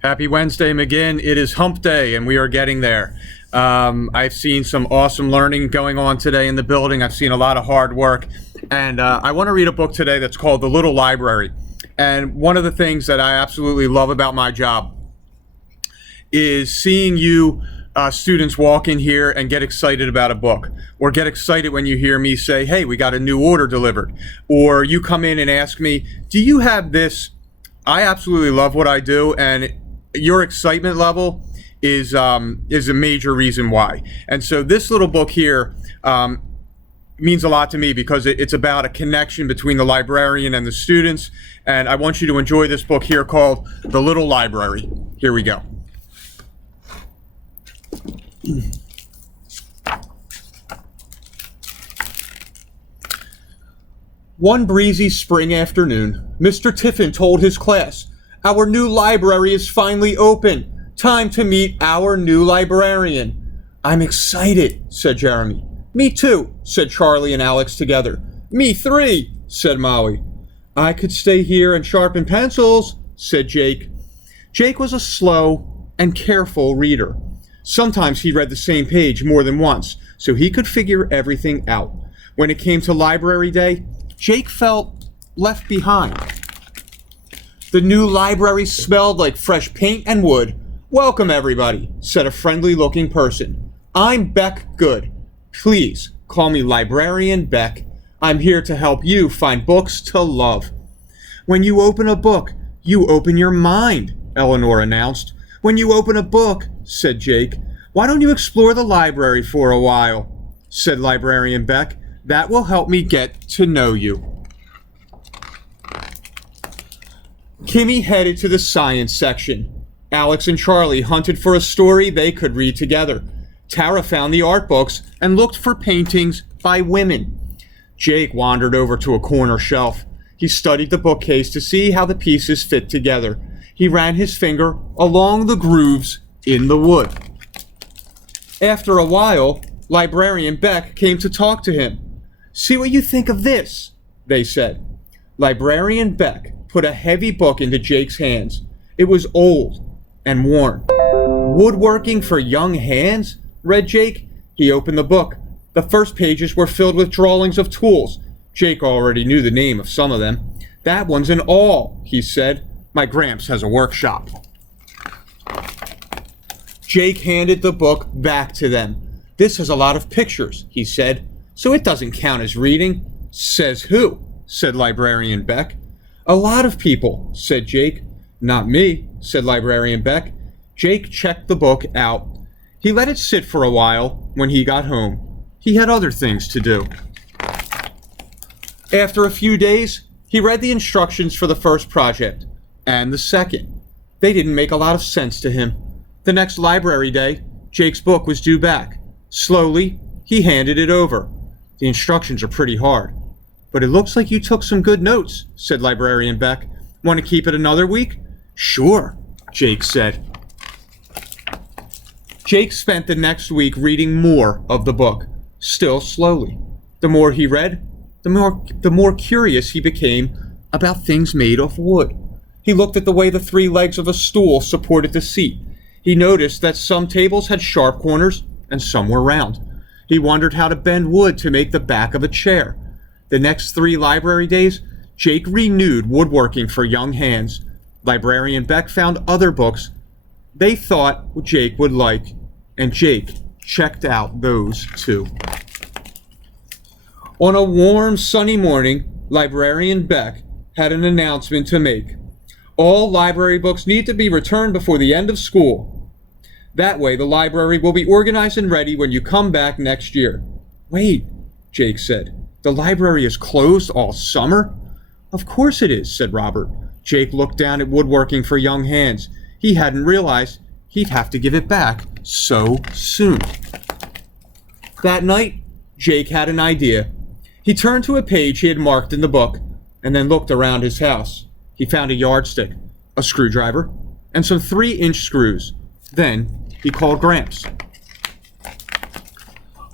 Happy Wednesday, McGinn. It is hump day, and we are getting there. I've seen some awesome learning going on today in the building. I've seen a lot of hard work, and I want to read a book today that's called The Little Library. And one of the things that I absolutely love about my job is seeing you students walk in here and get excited about a book, or get excited when you hear me say, hey, we got a new order delivered, or you come in and ask me, do you have this? I absolutely love what I do, and your excitement level is a major reason why. And so this little book here means a lot to me because it's about a connection between the librarian and the students. And I want you to enjoy this book here called The Little Library. Here we go. One breezy spring afternoon, Mr. Tiffin told his class, "Our new library is finally open. Time to meet our new librarian." "I'm excited," said Jeremy. "Me too," said Charlie and Alex together. "Me three," said Molly. "I could stay here and sharpen pencils," said Jake. Jake was a slow and careful reader. Sometimes he read the same page more than once, so he could figure everything out. When it came to library day, Jake felt left behind. The new library smelled like fresh paint and wood. "Welcome, everybody," said a friendly-looking person. "I'm Beck Good. Please call me Librarian Beck. I'm here to help you find books to love." "When you open a book, you open your mind," Eleanor announced. "When you open a book," said Jake. "Why don't you explore the library for a while?" said Librarian Beck. "That will help me get to know you." Kimmy headed to the science section. Alex and Charlie hunted for a story they could read together. Tara found the art books and looked for paintings by women. Jake wandered over to a corner shelf. He studied the bookcase to see how the pieces fit together. He ran his finger along the grooves in the wood. After a while, Librarian Beck came to talk to him. "See what you think of this," they said. Librarian Beck put a heavy book into Jake's hands. It was old and worn. "Woodworking for Young Hands," read Jake. He opened the book. The first pages were filled with drawings of tools. Jake already knew the name of some of them. "That one's an awl," he said. "My Gramps has a workshop." Jake handed the book back to them. "This has a lot of pictures," he said, "so it doesn't count as reading." "Says who?" said Librarian Beck. "A lot of people," said Jake. "Not me," said Librarian Beck. Jake checked the book out. He let it sit for a while. When he got home, he had other things to do. After a few days, he read the instructions for the first project and the second. They didn't make a lot of sense to him. The next library day, Jake's book was due back. Slowly, he handed it over. "The instructions are pretty hard." "But it looks like you took some good notes," said Librarian Beck. "Want to keep it another week?" "Sure," Jake said. Jake spent the next week reading more of the book, still slowly. The more he read, the more curious he became about things made of wood. He looked at the way the three legs of a stool supported the seat. He noticed that some tables had sharp corners and some were round. He wondered how to bend wood to make the back of a chair. The next 3 library days, Jake renewed Woodworking for Young Hands. Librarian Beck found other books they thought Jake would like, and Jake checked out those too. On a warm, sunny morning, Librarian Beck had an announcement to make. All library books need to be returned before the end of school. That way, the library will be organized and ready when you come back next year. "Wait," Jake said. "The library is closed all summer?" "Of course it is," said Robert. Jake looked down at Woodworking for Young Hands. He hadn't realized he'd have to give it back so soon. That night, Jake had an idea. He turned to a page he had marked in the book and then looked around his house. He found a yardstick, a screwdriver, and some 3-inch screws. Then he called Gramps.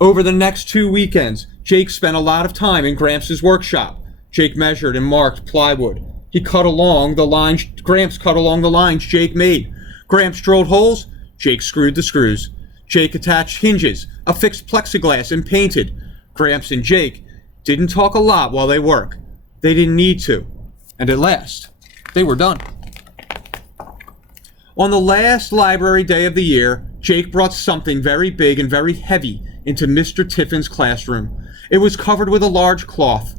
Over the next 2 weekends, Jake spent a lot of time in Gramps' workshop. Jake measured and marked plywood. He cut along the lines, Gramps cut along the lines Jake made. Gramps drilled holes. Jake screwed the screws. Jake attached hinges, affixed plexiglass, and painted. Gramps and Jake didn't talk a lot while they worked. They didn't need to. And at last, they were done. On the last library day of the year, Jake brought something very big and very heavy into Mr. Tiffin's classroom. It was covered with a large cloth.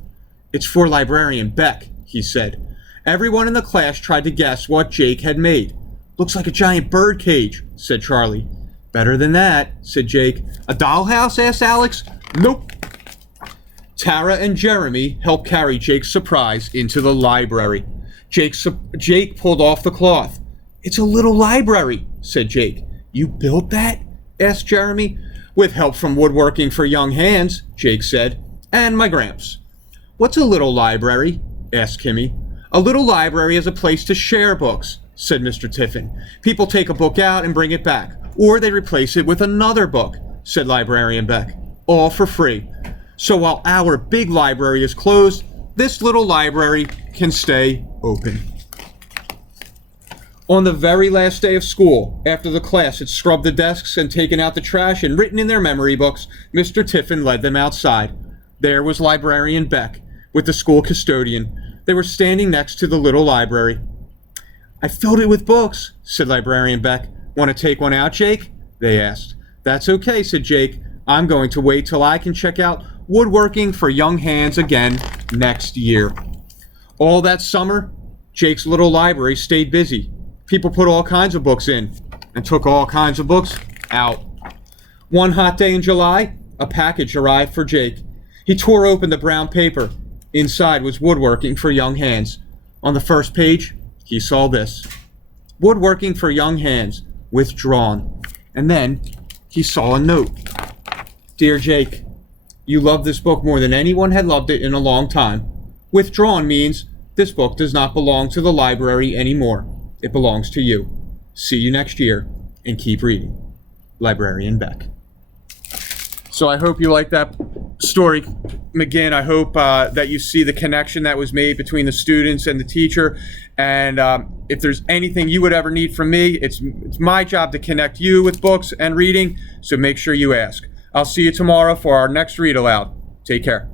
"It's for Librarian Beck," he said. Everyone in the class tried to guess what Jake had made. "Looks like a giant bird cage," said Charlie. "Better than that," said Jake. "A dollhouse?" asked Alex. "Nope." Tara and Jeremy helped carry Jake's surprise into the library. Jake pulled off the cloth. "It's a little library," said Jake. "You built that?" asked Jeremy. "With help from Woodworking for Young Hands," Jake said, "and my Gramps." "What's a little library?" asked Kimmy. "A little library is a place to share books," said Mr. Tiffin. "People take a book out and bring it back, or they replace it with another book," said Librarian Beck. "All for free. So while our big library is closed, this little library can stay open." On the very last day of school, after the class had scrubbed the desks and taken out the trash and written in their memory books, Mr. Tiffin led them outside. There was Librarian Beck with the school custodian. They were standing next to the little library. "I filled it with books," said Librarian Beck. "Want to take one out, Jake?" they asked. "That's okay," said Jake. "I'm going to wait till I can check out Woodworking for Young Hands again next year." All that summer, Jake's little library stayed busy. People put all kinds of books in and took all kinds of books out. One hot day in July, a package arrived for Jake. He tore open the brown paper. Inside was Woodworking for Young Hands. On the first page, he saw this: "Woodworking for Young Hands, withdrawn." And then he saw a note. "Dear Jake, you love this book more than anyone had loved it in a long time. Withdrawn means this book does not belong to the library anymore. It belongs to you. See you next year, and keep reading. Librarian Beck." So I hope you like that story. McGinn, I hope that you see the connection that was made between the students and the teacher. And if there's anything you would ever need from me, it's my job to connect you with books and reading, so make sure you ask. I'll see you tomorrow for our next read aloud. Take care.